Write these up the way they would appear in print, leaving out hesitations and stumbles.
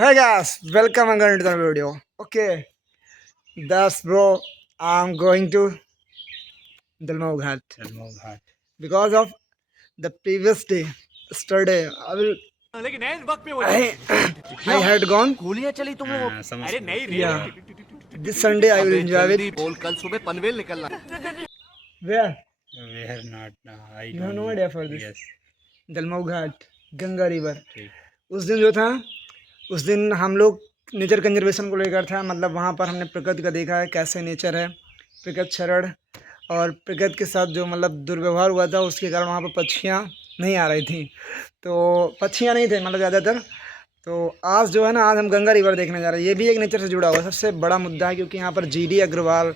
Hey guys, welcome again to the video. Okay, that's bro. I'm going to Dalmau Ghat Ghat because of the previous day, yesterday. लेकिन ऐन वक्त पे वो I, I had gone. गोलियां चली तुम लोगों समझ अरे गए। नहीं रे Yeah, this Sunday I will अबे enjoy जल्दी with. बोल कल सुबह पनवेल निकलना है। Where? We are not I You have don't no know. idea for this. Yes, Dalmau Ghat, Ganga river. ठीक। उस दिन जो था, उस दिन हम लोग नेचर कंजर्वेशन को लेकर था। मतलब वहाँ पर हमने प्रकृति का देखा है कैसे नेचर है, प्रकृति क्षरण और प्रकृति के साथ जो मतलब दुर्व्यवहार हुआ था उसके कारण वहाँ पर पक्षियाँ नहीं आ रही थी। तो पक्षियाँ नहीं थे मतलब ज़्यादातर। तो आज जो है ना, आज हम गंगा रिवर देखने जा रहे हैं। ये भी एक नेचर से जुड़ा हुआ सबसे बड़ा मुद्दा है, क्योंकि यहाँ पर जी डी अग्रवाल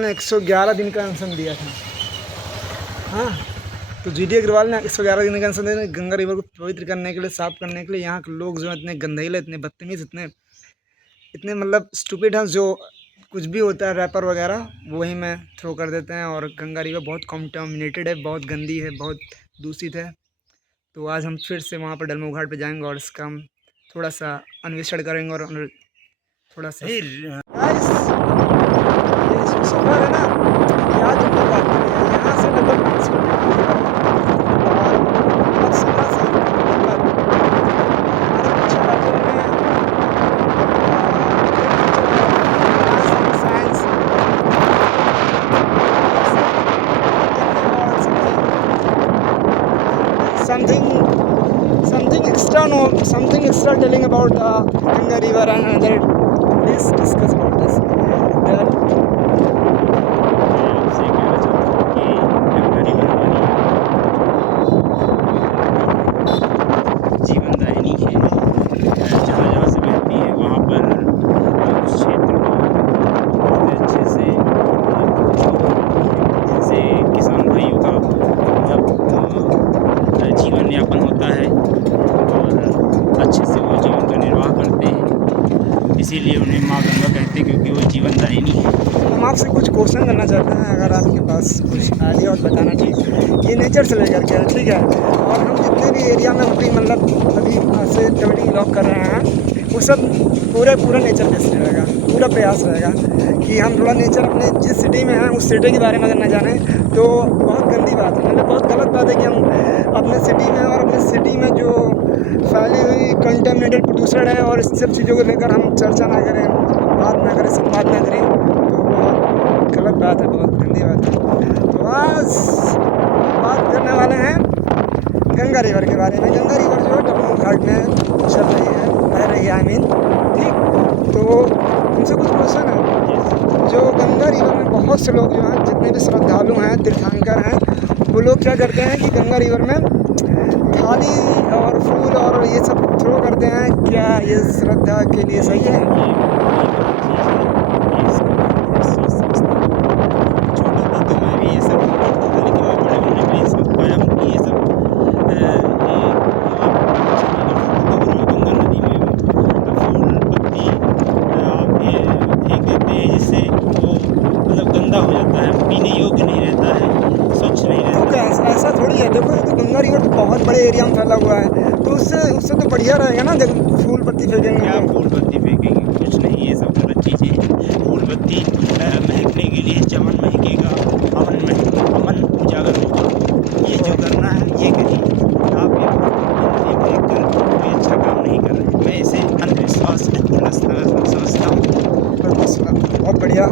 ने 111 दिन का अनशन दिया था। हाँ, तो जी.डी. अग्रवाल ने 111 दिन का अनशन दिया गंगा रिवर को पवित्र करने के लिए, साफ करने के लिए। यहाँ के लोग जो हैं इतने गंदहीले, इतने बदतमीज़, इतने इतने मतलब स्टूपिड हैं, जो कुछ भी होता है रैपर वगैरह वही में थ्रो कर देते हैं। और गंगा रिवर बहुत कॉन्टामिनेटेड है, बहुत गंदी है, बहुत दूषित है। तो आज हम फिर से वहाँ पर डलमऊ घाट पे जाएंगे और इसका हम थोड़ा सा अन्वेषण करेंगे और थोड़ा सा नहीं, Guys, ये जो सफ़र है ना, ये आज हम लोग आते हैं यहाँ से लगभग 5 किलोमीटर और अब सुबह से मतलब हमारे पीछे बैठे हुए हैं science something extra telling about the Ganga river and other. Please discuss about this. That मैं आपसे कहना चाहता हूँ कि गंगा रिवर हमारी जीवनदायिनी है। जहाँ जहाँ से बहती है वहाँ पर उस क्षेत्र को बहुत अच्छे से जिनसे किसान भाइयों का मतलब जीवन यापन होता है और अच्छे से वो जीवन का निर्वाह करते हैं। इसीलिए उन्हें माँ गंगा कहते हैं, क्योंकि वो जीवनदायिनी है। हम आपसे कुछ क्वेश्चन करना चाहते हैं, अगर आपके पास कुछ आइडिया और बताना चाहिए। ये नेचर से लेकर के है, ठीक है। और हम जितने भी एरिया में अभी मतलब अभी से ट्रेवलिंग ब्लॉग कर रहे हैं, वो सब पूरा नेचर बेस्ड रहेगा। पूरा प्रयास रहेगा कि हम थोड़ा नेचर अपने जिस सिटी में हैं उस सिटी के बारे में अगर न जानें तो बहुत गंदी बात है, मतलब बहुत गलत बात है कि हम अपने सिटी में और अपने सिटी में जो फैली हुई कंटेमिनेटेड प्रदूषण है और इस सब चीज़ों को लेकर हम चर्चा ना करें, बात ना करें, संवाद ना करें, तो बहुत गलत बात है, बहुत गंदी बात है। तो आज बात करने वाले हैं गंगा रिवर के बारे में। गंगा रिवर जो डलमऊ घाट में चल रही है, बह रही है, आई मीन, ठीक। तो उनसे कुछ क्वेश्चन है। जो गंगा रिवर में बहुत से लोग जो हैं, जितने भी श्रद्धालु हैं, तीर्थंकर हैं, वो लोग क्या करते हैं कि गंगा रिवर में थाली और फूल और ये सब थ्रो करते हैं। क्या ये श्रद्धा के लिए सही है? हो जाता है, पीने योग्य नहीं रहता है, स्वच्छ नहीं रहता। तो क्या ऐसा थोड़ी है? देखो, तो गंगा रिवर तो बहुत बड़े एरिया में फैला हुआ है, तो उससे उससे तो बढ़िया रहेगा ना। देखो, फूल पत्ती फेंकेंगे क्या तो। फूल बत्ती फेंकेंगे? कुछ नहीं, ये सब गलत चीज़ें हैं। फूल बत्ती महकने के लिए चमन महकेगा, अमन उजागर होगा। ये जो करना है ये करिए। आप ये देख कर कोई अच्छा काम नहीं कर रहे। मैं इसे अंधविश्वास समझता हूँ। बहुत बढ़िया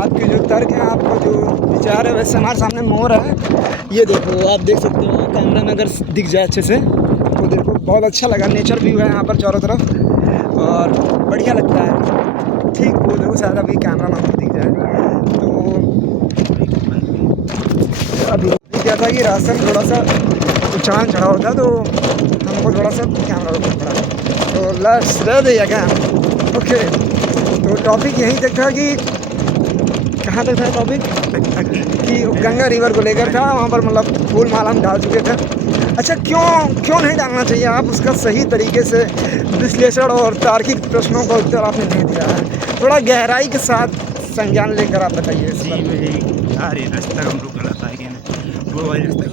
आपके जो तर्क हैं, आपका जो विचार है। वैसे हमारे सामने मोर है, ये देखो, आप देख सकते हो कैमरा में अगर दिख जाए अच्छे से तो देखो, बहुत अच्छा लगा। नेचर व्यू है यहाँ पर चारों तरफ और बढ़िया लगता है, ठीक। वो देखो, शायद अभी कैमरा में आपको दिख जाए। तो अभी क्या था कि रास्ते में थोड़ा सा उछाल चढ़ाव था, तो हमको थोड़ा सा कैमरा रोकना पड़ा। तो लेट्स रेडी अगेन। ओके, तो टॉपिक यहीं तक था कि कहाँ तक था टॉपिक, कि गंगा रिवर को लेकर था। वहाँ पर मतलब फूल माला हम डाल चुके थे। अच्छा, क्यों नहीं डालना चाहिए? आप उसका सही तरीके से विश्लेषण और तार्किक प्रश्नों का उत्तर आपने नहीं दिया है। थोड़ा गहराई के साथ संज्ञान लेकर आप बताइए इस जी, पर। वही रास्ता हम लोग गलत आ गए ना, वो वाली रास्ता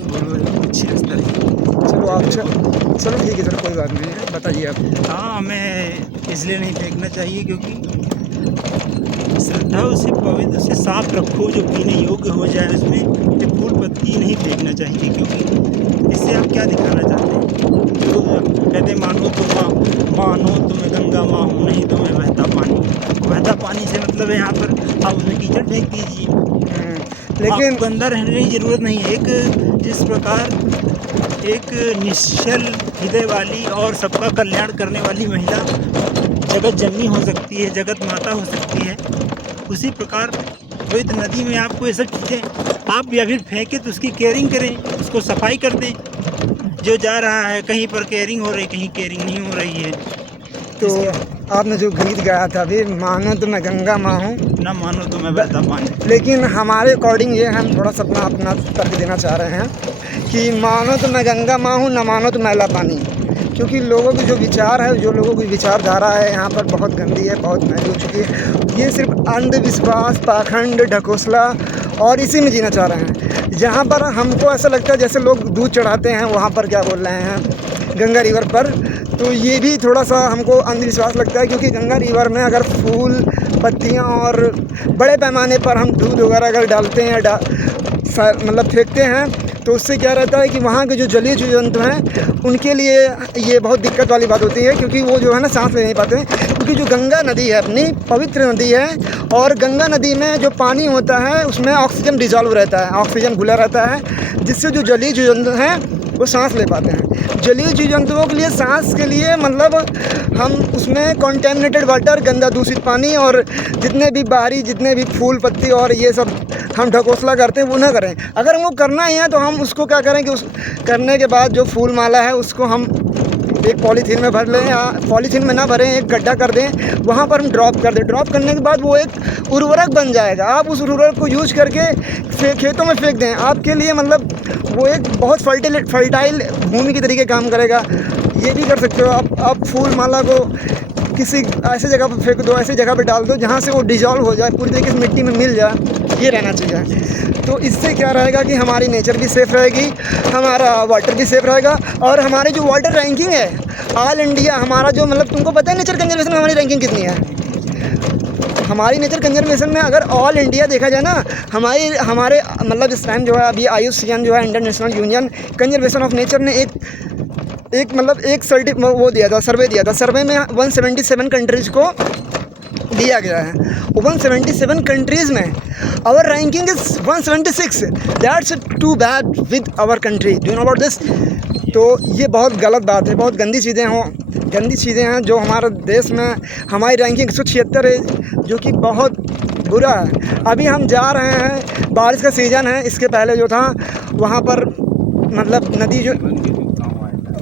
अच्छी रास्ता नहीं। चलो आप चलो ठीक है सर, कोई बात नहीं है, बताइए आप। हाँ, हमें इसलिए नहीं फेंकना चाहिए क्योंकि श्रद्धा उसे पवित्र, उसे साफ रखो जो पीने योग्य हो जाए। उसमें ये फूल पत्ती नहीं फेंकना चाहिए क्योंकि इससे आप क्या दिखाना चाहते हैं? जो कहते मानो तो मैं गंगा माँ हूँ, नहीं तो मैं बहता पानी। बहता पानी से मतलब है यहाँ पर आप उसमें कीचड़ फेंक दीजिए, लेकिन आपको अंदर रहने की ज़रूरत नहीं है। एक जिस प्रकार एक निश्चल हृदय वाली और सबका कल्याण करने वाली महिला जगत जननी हो सकती है, जगत माता हो सकती है, उसी प्रकार पवित्र नदी में आपको ये सब चीज़ें आप या फिर फेंकें तो उसकी केयरिंग करें, उसको सफाई कर दें। जो जा रहा है कहीं पर केयरिंग हो रही, कहीं केयरिंग नहीं हो रही है। तो आपने जो गीत गाया था अभी, मानो तो मैं गंगा माँ हूँ, ना मानो तो मैं बहता पानी। लेकिन हमारे अकॉर्डिंग ये हम थोड़ा सा अपना तर्क देना चाह रहे हैं कि मानो तो मैं गंगा माँ हूँ, ना मानो तो मैला पानी। क्योंकि लोगों की जो विचार है, जो लोगों की विचारधारा है यहाँ पर बहुत गंदी है, बहुत मैली हो चुकी है। ये सिर्फ अंधविश्वास, पाखंड, ढकोसला और इसी में जीना चाह रहे हैं। जहाँ पर हमको ऐसा लगता है जैसे लोग दूध चढ़ाते हैं, वहाँ पर क्या बोल रहे हैं गंगा रिवर पर, तो ये भी थोड़ा सा हमको अंधविश्वास लगता है। क्योंकि गंगा रिवर में अगर फूल पत्तियाँ और बड़े पैमाने पर हम दूध वगैरह अगर डालते हैं या मतलब फेंकते हैं, तो उससे क्या रहता है कि वहाँ के जो जलीय जीव जंतु हैं उनके लिए ये बहुत दिक्कत वाली बात होती है। क्योंकि वो जो है ना सांस ले नहीं पाते हैं। क्योंकि जो गंगा नदी है अपनी पवित्र नदी है, और गंगा नदी में जो पानी होता है उसमें ऑक्सीजन डिजॉल्व रहता है, ऑक्सीजन घुला रहता है, जिससे जो जलीय जीव जंतु हैं वो सांस ले पाते हैं। जलीय जीव जंतुओं के लिए सांस के लिए मतलब हम उसमें कॉन्टेमिनेटेड वाटर, गंदा दूषित पानी और जितने भी बाहरी जितने भी फूल पत्ती और ये सब हम ढकोसला करते हैं वो ना करें। अगर हमको करना ही है तो हम उसको क्या करें कि उस करने के बाद जो फूल माला है उसको हम एक पॉलीथीन में भर लें, या पॉलीथीन में ना भरें, एक गड्ढा कर दें, वहाँ पर हम ड्रॉप कर दें। ड्रॉप करने के बाद वो एक उर्वरक बन जाएगा। आप उस उर्वरक को यूज करके खेतों में फेंक दें, आपके लिए मतलब वो एक बहुत फर्टाइल भूमि की तरीके काम करेगा। ये भी कर सकते हो आप फूल माला को किसी ऐसे जगह पर फेंक दो, ऐसी जगह पर डाल दो जहाँ से वो डिजॉल्व हो जाए, पूरी तरीके से मिट्टी में मिल जाए। ये रहना चाहिए। तो इससे क्या रहेगा कि हमारी नेचर भी सेफ़ रहेगी, हमारा वाटर भी सेफ़ रहेगा, और हमारी जो वाटर रैंकिंग है ऑल इंडिया, हमारा जो मतलब तुमको पता है नेचर कंजर्वेशन में हमारी रैंकिंग कितनी है। हमारी नेचर कंजर्वेशन में अगर ऑल इंडिया देखा जाए ना, हमारे मतलब इस टाइम जो है अभी IUCN जो है international union conservation of nature ने एक मतलब एक वो दिया था, सर्वे दिया था। सर्वे में 177 कंट्रीज़ को दिया गया है। 177 कंट्रीज़ में our ranking is 176। That's too bad with our country. Do you know about this? तो ये बहुत गलत बात है, बहुत गंदी चीज़ें हैं जो हमारे देश में। हमारी रैंकिंग 176 है, जो कि बहुत बुरा है। अभी हम जा रहे हैं, बारिश का सीज़न है, इसके पहले जो था वहाँ पर मतलब नदी जो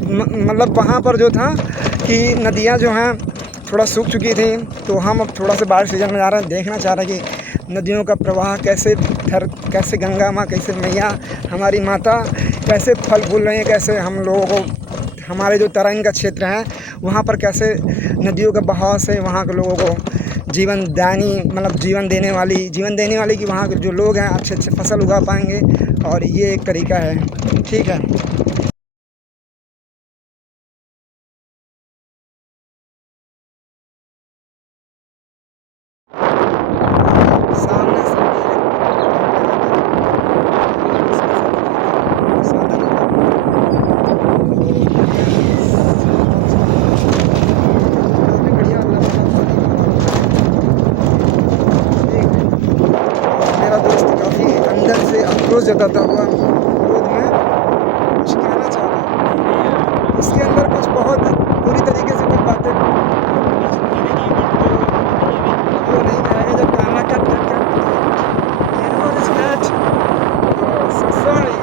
मतलब वहाँ पर जो था कि नदियाँ जो हैं थोड़ा सूख चुकी थी। तो हम अब थोड़ा सा बारिश सीजन में जा रहे हैं, देखना चाह रहे हैं कि नदियों का प्रवाह कैसे गंगा माँ, कैसे मैया हमारी माता कैसे फल फूल रही हैं, कैसे हम लोगों को हमारे जो तराइन का क्षेत्र है वहाँ पर कैसे नदियों का बहाव से वहाँ के लोगों को जीवन देने वाली कि वहाँ के जो लोग हैं अच्छे फसल उगा पाएंगे। और ये एक तरीका है। ठीक है। सामने से मेरा दोस्त काफ़ी अंदर से अप्रोच जताता हुआ रोड में कुछ कहना चाह रहा है। उसके अंदर कुछ बहुत पूरी तरीके से कुछ बातें वो नहीं आएगा जब कैमरा कट सॉरी।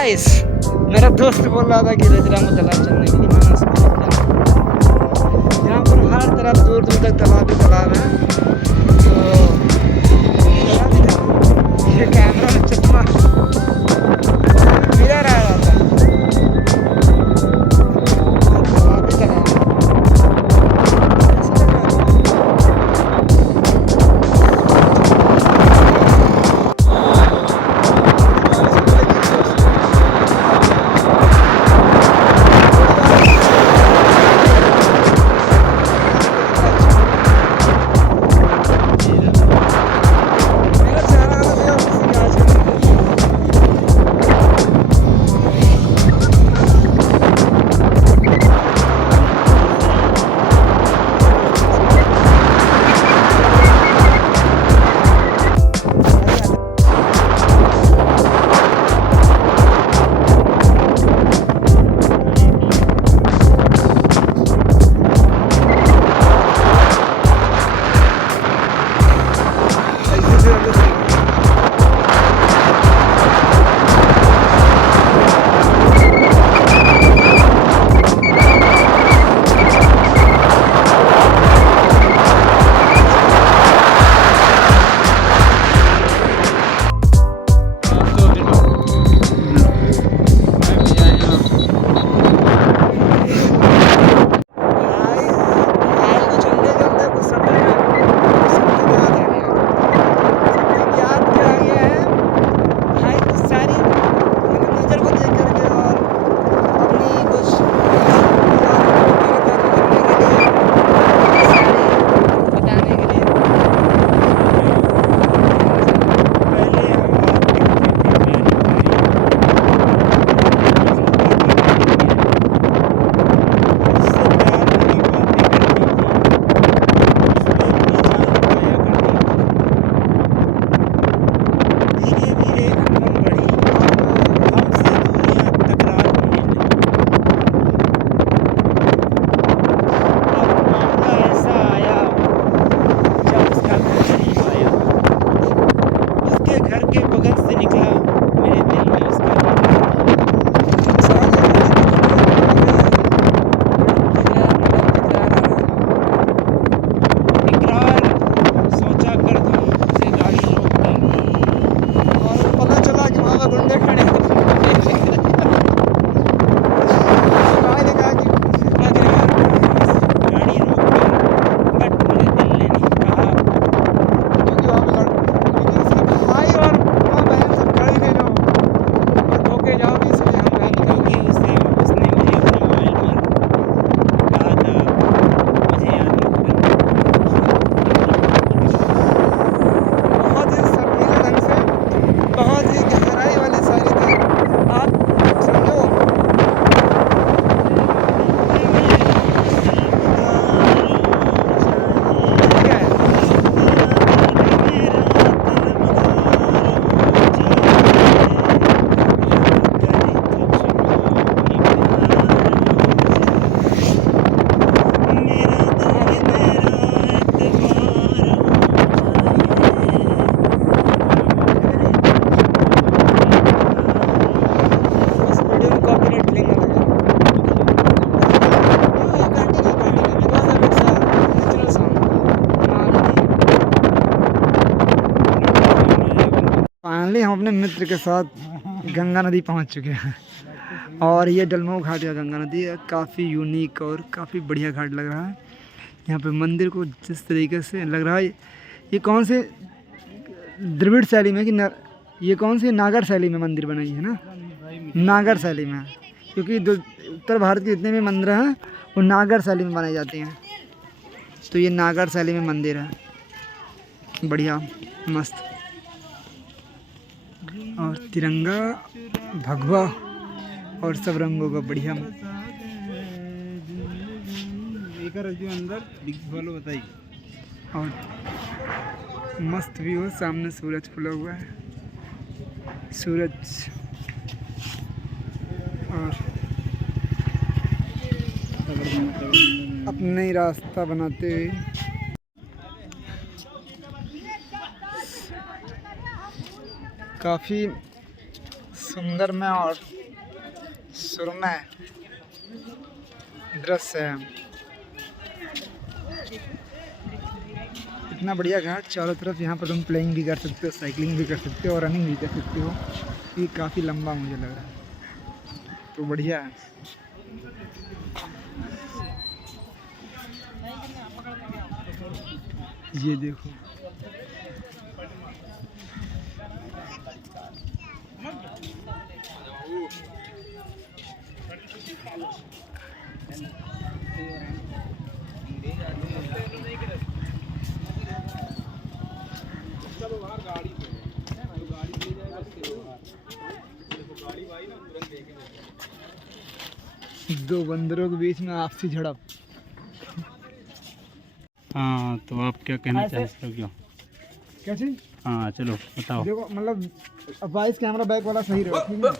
गाइस मेरा दोस्त बोल रहा था कि रजरामो तालाब चलने के लिए, मैंने उसको बताया। यहाँ पर हर तरफ दूर दूर तक तालाब ही तालाब है। तो तालाब ही था, ये कैमरा में चश्मा मिरर आ रहा था। तालाब ही तालाब है। ऐसा लग रहा था। मेरा चेहरा अलग है और किसी का आज का नहीं है। फाइनली हम अपने मित्र के साथ गंगा नदी पहुंच चुके हैं और ये डलमऊ घाट या गंगा नदी है। काफ़ी यूनिक और काफ़ी बढ़िया घाट लग रहा है। यहाँ पे मंदिर को जिस तरीके से लग रहा है, ये कौन से द्रविड़ शैली में कि ये कौन से नागर शैली में मंदिर बनाई है ना, नागर शैली में, क्योंकि उत्तर भारत के जितने भी मंदिर हैं वो नागर शैली में बनाए जाते हैं। तो ये नागर शैली में मंदिर है, बढ़िया मस्त। और तिरंगा भगवा और सब रंगों का बढ़िया। अंदर बताइए। और मस्त व्यू, सामने सूरज खुला हुआ है, सूरज और अपना ही रास्ता बनाते हुए काफ़ी सुंदर में और सुरमय दृश्य है। इतना बढ़िया घाट चारों तरफ। यहाँ पर तुम प्लेइंग भी कर सकते हो, साइकिलिंग भी कर सकते हो और रनिंग भी कर सकते हो। ये काफ़ी लंबा मुझे लग रहा है, तो बढ़िया है। ये देखो, दो बंदरों के बीच में आपसी झड़प। हाँ, तो आप क्या कहना चाहते हो? क्यों कैसे? हाँ, चलो बताओ। देखो मतलब अब वाइस कैमरा बैक वाला सही रहेगा, ठीक है?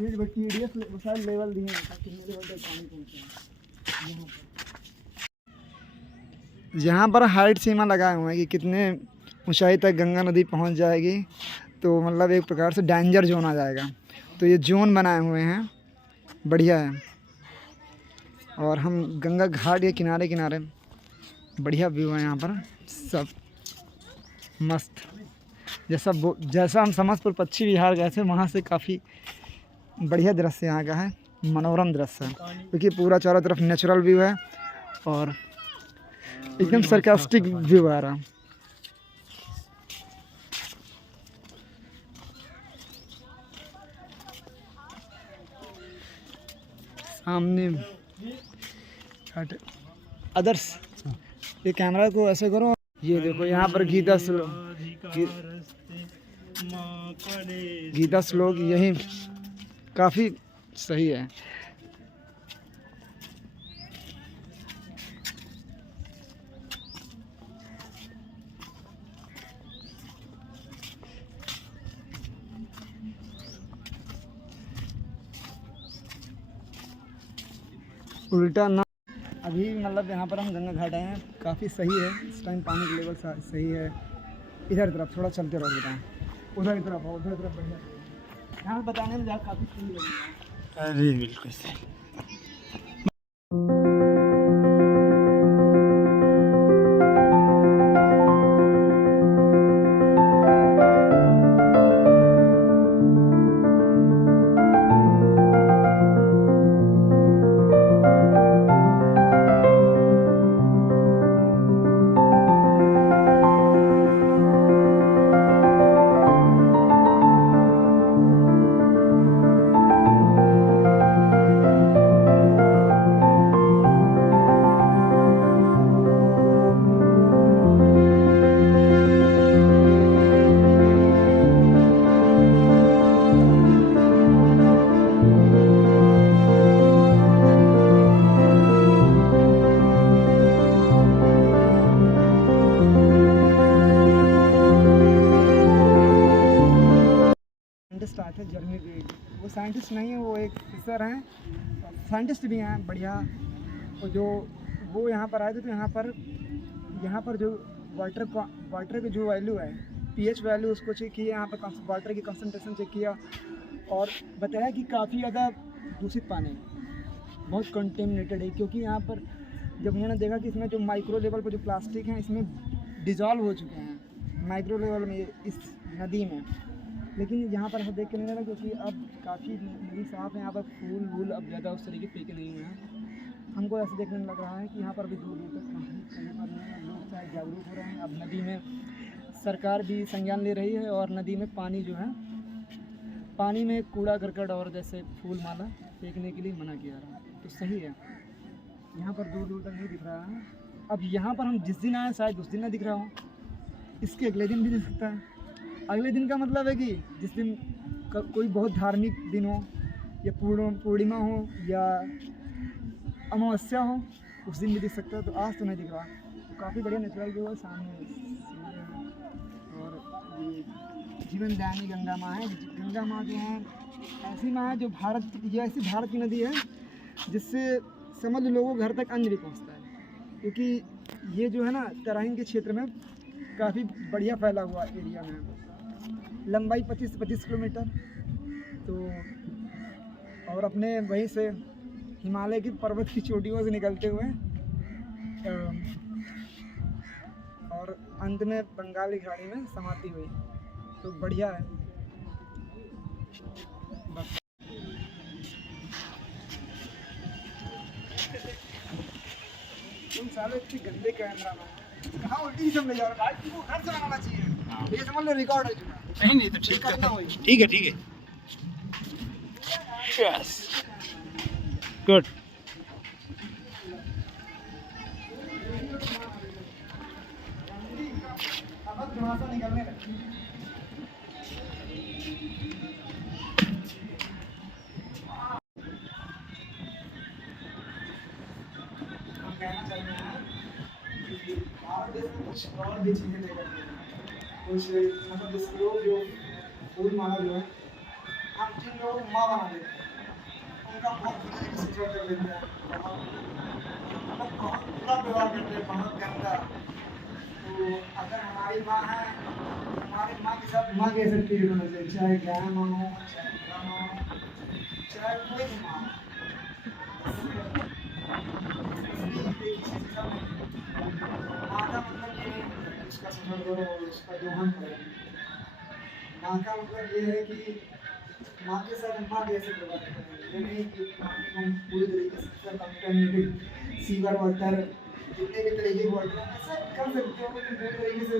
ये TDS शायद लेवल दिए हैं ताकि मेरे लेवल तक पानी पहुंचे। यहाँ पर हाइट सीमा लगाए हुए हैं कि कितने ऊंचाई तक गंगा नदी पहुंच जाएगी, तो मतलब एक प्रकार से डेंजर जोन आ जाएगा। तो ये जोन बनाए हुए हैं, बढ़िया है। और हम गंगा घाट के किनारे किनारे, बढ़िया व्यू है यहाँ पर, सब मस्त। जैसा हम समस्तपुर पक्षी विहार गए थे, वहाँ से काफ़ी बढ़िया दृश्य यहाँ का है, मनोरम दृश्य है, क्योंकि पूरा चारों तरफ नेचुरल व्यू है और एकदम सरकास्टिक व्यू आ रहा। सामने आदर्श, ये कैमरा को ऐसे करो। ये देखो यहाँ पर गीता श्लोक यही काफ़ी सही है। उल्टा ना, अभी मतलब यहाँ पर हम गंगा घाट आए हैं, काफ़ी सही है। इस टाइम पानी का लेवल सही है। इधर तरफ थोड़ा चलते रहो बेटा, उधर की तरफ, उधर तरफ बढ़िया। यहाँ बताने में जगह काफ़ी सही है। अरे बिल्कुल सही। साइंटिस्ट आए थे जर्मनी के। वो साइंटिस्ट नहीं है, वो एक ऑफिसर हैं, साइंटिस्ट भी हैं बढ़िया। और जो वो यहाँ पर आए थे, तो यहाँ पर जो वाटर की जो वैल्यू है, pH वैल्यू, उसको चेक किया। यहाँ पर वाटर की कंसनट्रेशन चेक किया और बताया कि काफ़ी ज़्यादा दूषित पानी, बहुत कंटेमिनेटेड है। क्योंकि यहाँ पर जब उन्होंने देखा कि इसमें जो माइक्रो लेवल पर जो प्लास्टिक हैं, इसमें डिजॉल्व हो चुके हैं माइक्रो लेवल में इस नदी में। लेकिन यहाँ पर ऐसा देख के नहीं लगा, क्योंकि अब काफ़ी नदी साफ है। यहाँ पर फूल वूल अब ज़्यादा उस तरीके फेंके नहीं हुए हैं। हमको ऐसे देखने में लग रहा है कि यहाँ पर भी दूर दूर तक कहीं पर लोग शायद जागरूक हो रहे हैं। अब नदी में सरकार भी संज्ञान ले रही है और नदी में पानी जो है, पानी में कूड़ा करकट और जैसे फूल माला फेंकने के लिए मना किया रहा है। तो सही है, यहाँ पर दूर दूर तक नहीं दिख रहा है। अब यहाँ पर हम जिस दिन आए शायद उस दिन ना दिख रहा हो, इसके अगले दिन भी दिख सकता है। अगले दिन का मतलब है कि जिस दिन कोई बहुत धार्मिक दिन हो, या पूर्णिमा हो, या अमावस्या हो, उस दिन भी दिख सकता है। तो आज तो नहीं दिख रहा। तो काफ़ी बढ़िया नेचुरल व्यू है सामने। और ये जीवन दायिनी गंगा माँ है। गंगा माँ जो है ऐसी माँ है जो ऐसी भारत की नदी है जिससे समझ लोगों घर तक अन्न भी पहुँचता है। क्योंकि ये जो है ना, तराइन के क्षेत्र में काफ़ी बढ़िया फैला हुआ एरिया है, लंबाई 25 किलोमीटर। तो और अपने वहीं से हिमालय की पर्वत की चोटियों से निकलते हुए और अंत में बंगाल की खाड़ी में समाप्ति हुई। तो बढ़िया है। बस तुम साले इतने गंदे कैमरा में कहाँ उल्टी सब ले जा रहे हो? भाई तुमको घर से बनाना चाहिए, ये समझ लो रिकॉर्ड है चुका। नहीं तो ठीक करना है, होगी। ठीक है, ठीक है। Yes, good. अब धुआं निकलने लगा। हम कहना चाहते हैं कि भारत देश में कुछ और भी चीज़ें लेकर के कुछ मतलब जैसे लोग जो फूल माला जो है हम जिन लोगों को माँ बना देते हैं उनका बहुत बुरी तरीके से ट्रीट कर देते हैं, बहुत बुरा व्यवहार करते हैं, बहुत गंदा। तो अगर हमारी माँ है, हमारी माँ के साथ माँ कैसे ट्रीट होना चाहिए, चाहे गाय माँ हो, चाहे बुरा माँ हो, चाहे कोई भी माँ हो। माँ का मतलब ये नहीं होता कि उसका सफर करो और उसका दोहन करो। माँ का मतलब ये है कि माँ के साथ माँ कैसे व्यवहार करें, ये नहीं कि माँ को हम पूरी तरीके से कंटेमिनेटेड सीवर वाटर जितने भी तरीके के वाटर ऐसा कर सकते हो कि पूरी तरीके से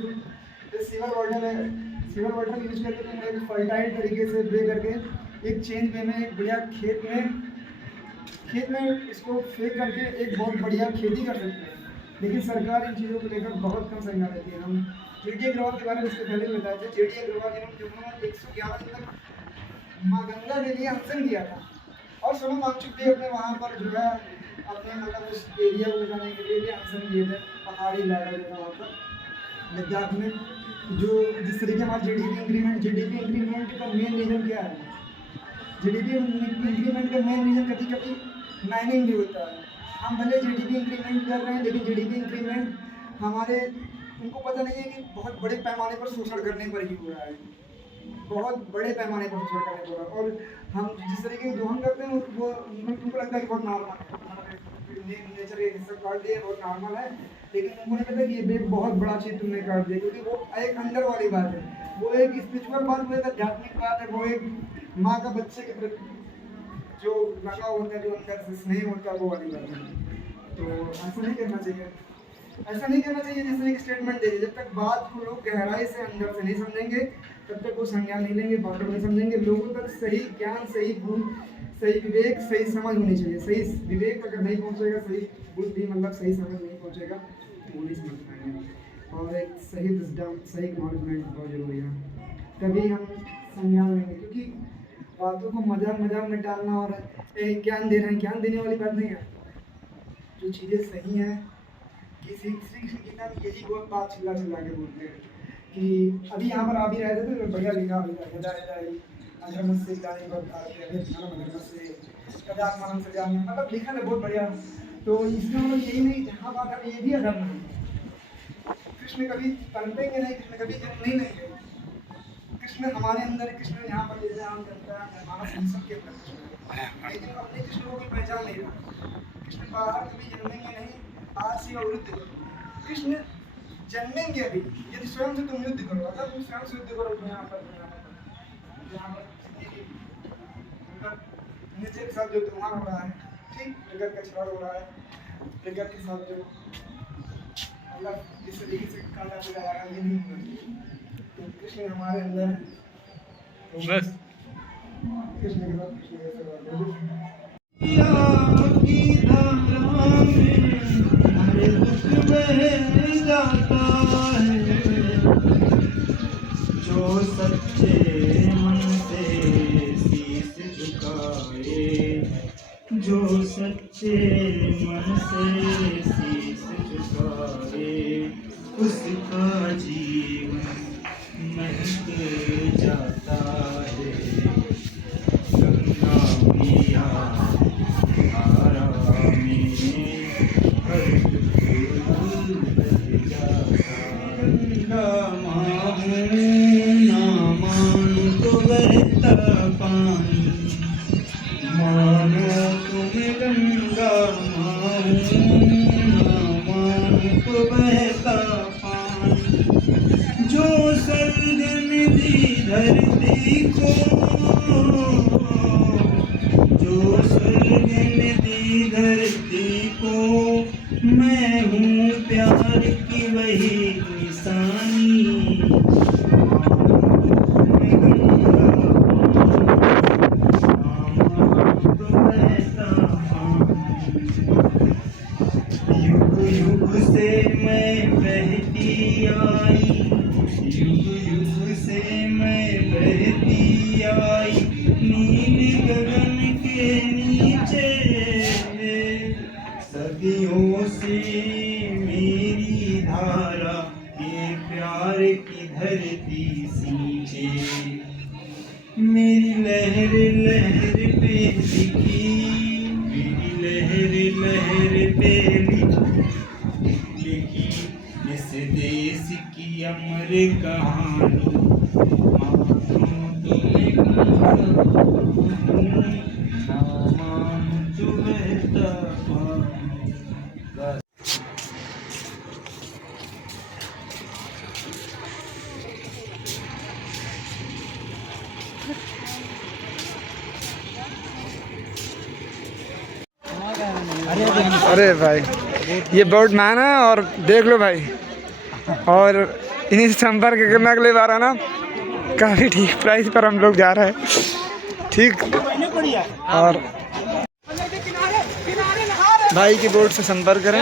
सीवर वाटर यूज करके तुम एक फर्टाइल तरीके से ब्रे करके एक चेंज वे में एक बढ़िया खेत में इसको फेंक करके एक बहुत बढ़िया खेती कर सकते हैं। लेकिन सरकार इन चीज़ों को लेकर बहुत कम संज्ञान लेती है। हम जेडी अग्रवाल के बारे में इससे पहले भी बताया था। जेडी अग्रवाल जिन्होंने 111 दिन तक माँ गंगा के लिए अनशन किया था और सोनम वांगचुक भी अपने वहाँ पर जो है अपने मतलब उस एरिया को जाने के लिए भी अनशन किए थे। पहाड़ी इलाका जो था वहाँ पर लद्दाख में, जो जिस तरीके हमारा जीडीपी इंक्रीमेंट का मेन रीज़न क्या है? जीडीपी इंक्रीमेंट का मेन रीज़न कभी कभी माइनिंग भी होता है। हम भले जीडीपी इंक्रीमेंट कर रहे हैं लेकिन जीडीपी इंक्रीमेंट हमारे उनको पता नहीं है कि बहुत बड़े पैमाने पर शोषण करने पर ही हो रहा है, बहुत बड़े पैमाने पर शोषण करने पर। और हम जिस तरीके की दोहन करते हैं वो उनको लगता है कि बहुत नॉर्मल है, नेचर के हिस्सा काट दिया बहुत नॉर्मल है, लेकिन उनको नहीं पता कि ये बहुत बड़ा चीज़ तुमने काट दिया, क्योंकि वो एक अंदर वाली बात है, वो एक स्पिरिचुअल बात, वो एक आध्यात्मिक बात है, वो एक माँ का बच्चे के प्रति जो लगाव होता है, जो अंदर से स्नेह होता है, वो वाली बात है। तो ऐसा नहीं करना चाहिए, ऐसा नहीं करना चाहिए जैसे एक स्टेटमेंट दे दिया। जब तक बात को लोग गहराई से अंदर से नहीं समझेंगे तब तक वो संज्ञान नहीं लेंगे, बातों को नहीं समझेंगे। लोगों तक सही ज्ञान, सही बुद्धि, सही विवेक, सही समझ होनी चाहिए। सही विवेक अगर नहीं पहुंचेगा, सही बुद्धि मतलब सही समझ नहीं पहुंचेगा तो वो नहीं समझ पाएंगे। और एक सही विजडम, सही एक्नॉलेजमेंट बहुत जरूरी है, तभी हम संज्ञान लेंगे। क्योंकि बातों को मजाक में डालना और ज्ञान दे रहे हैं, ज्ञान देने वाली बात नहीं है। जो चीज़ें सही हैं, किसी श्री कृष्ण गीता में यही बहुत बात चिल्ला के बोलते हैं कि अभी यहाँ पर आ भी रहे थे तो बढ़िया लिखा अभी अधर्म से जाने पर धर्म से कदाच मनम से जाने, मतलब लिखा है बहुत बढ़िया। तो इसमें मतलब यही नहीं, जहाँ बात है ये भी अधर्म है। कृष्ण कभी पनपेंगे नहीं, कृष्ण कभी जन्म नहीं लेंगे। कृष्ण हमारे अंदर, कृष्ण यहाँ पर जैसे आम जनता है, मानव संसद के अंदर कृष्ण है, लेकिन अपने कृष्ण को भी पहचान नहीं रहा। कृष्ण बाहर कभी जन्मेंगे नहीं, आज से युद्ध करो। कृष्ण जन्मेंगे अभी यदि स्वयं से तुम युद्ध करो। अगर तुम स्वयं से युद्ध करो तो यहाँ पर नेचर के साथ जो तुम्हारा हो रहा है, ठीक प्रकृति का छेड़ हो रहा है, प्रकृति के साथ जो मतलब जिस तरीके से काटा जा रहा है, ये नहीं होना चाहिए। तो कृष्ण हमारे अंदर है, तो बस कृष्ण के साथ कृष्ण के साथ जाता है जो सच्चे मन से शीश झुकाए, जो सच्चे मन से शीश झुकाए, उसका जीवन महक जाता है। गंगा मैया धारा में हर फूल बह जाता, गंगा पानी, मानो तुम गंगा माँ हूँ, ना मानो तो बहता पानी। जो सरगन दी धरती को, जो सरगन दी धरती को, मैं हूँ प्यार की वही निशानी। युग युग से मैं बहती आई, युग युग से मैं बहती आई, नील गगन के नीचे, सदियों से मेरी धारा ये प्यार की धरती सींचे। मेरी लहर लहर पे लिखी, मेरी लहर लहर पे लिखी इस देश की अमर कहानी। मानो तुम्हें मानो जो बहता पानी। बस। अरे भाई ये बोट मैन है और देख लो भाई, और इन्हीं से संपर्क करना अगले बार है ना, काफ़ी ठीक प्राइस पर हम लोग जा रहे हैं। ठीक, और भाई की बोट से संपर्क करें,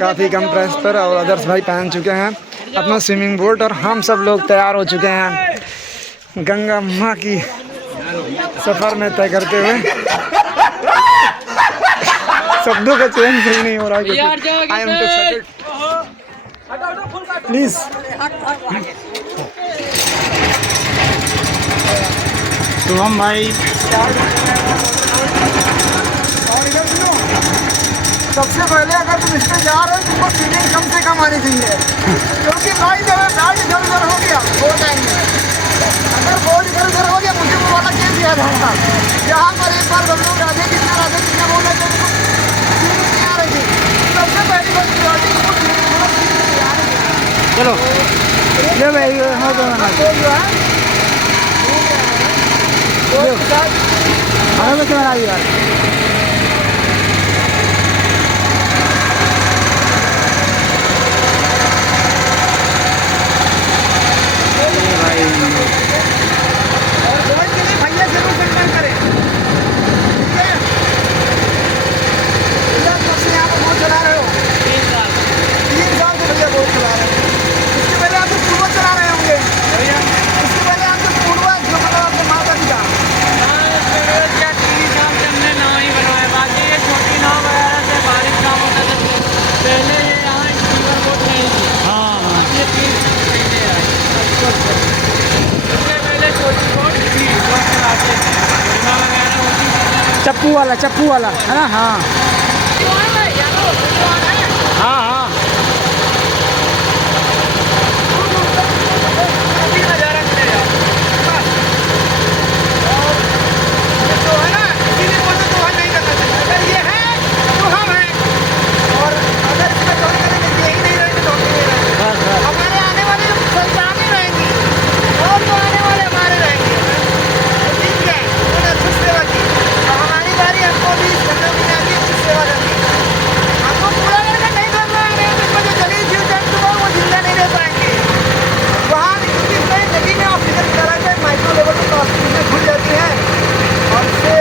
काफ़ी कम प्राइस पर। और अदर्स भाई पहन चुके हैं अपना स्विमिंग बोट, और हम सब लोग तैयार हो चुके हैं गंगा माँ की सफ़र में तय करते हुए। शब्दों का चयन सही नहीं हो रहा है, आई एम टू प्लीज। तो हम भाई सबसे पहले अगर तुम इस पे जा रहे हो तुमको फीलिंग कम से कम आनी चाहिए, क्योंकि भाई जब गाड़ी इधर उधर हो गया वो टाइम में, अगर बहुत इधर उधर हो गया मुझे वो वाला केस याद होगा जहाँ पर एक बार हम लोग राधे कितना बोल रहे थे, फीलिंग नहीं आ रही थी। सबसे पहली बात चलो ले भाई, हाँ जो है हमें में क्यों आ रही यार। भैया जरूर संपर्क करें, यहाँ पर बोट चला रहे हो 3 साल से भैया बोट चला रहे हैं। इसके पहले आप तो पूर्वा चला रहे होंगे, इसके पहले आप तो पूर्वा जो मतलब आपके माता जी का क्या 3 साल से हमने नाव ही बनाया, बाकी ये छोटी नाव वगैरह से बारिश का होता था पहले ये यहाँ स्टीमर बोट नहीं थी। हाँ ये 3 महीने आए, इससे पहले छोटी बोट थी लोग चलाते थे, महिमा वगैरह होती थी। चप्पू वाला है ना। हाँ हाँ हाँ अभी नज़ारा मिलेगा बस। और ये तो है ना, इसीलिए बोलते तो हम नहीं करना चाहिए। अगर ये है तो हम हैं, और अगर इसमें थोड़ी करेंगे यही नहीं रहेंगे तो हम नहीं रहेंगे। हमारे आने वाले संतानें रहेंगी और जो आने वाले हमारे रहेंगे, तो ठीक है उन्होंने अच्छी सेवा की, और हमारी बारी हमको भी गंगा मैया की अच्छी सेवा करनी है। हमको पूरा करके नहीं करना है, नहीं तो इसमें जो जलीय जीव जंतु हैं वो जिंदा नहीं रह पाएंगे। वहाँ इसमें नदी में ऑक्सीजन की तरह से माइक्रो लेवल पर ऑक्सीजन घुल जाती है और इससे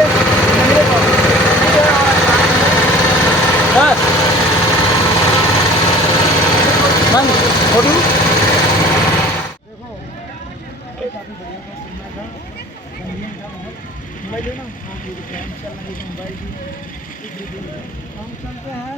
नहीं रह हम चलते हैं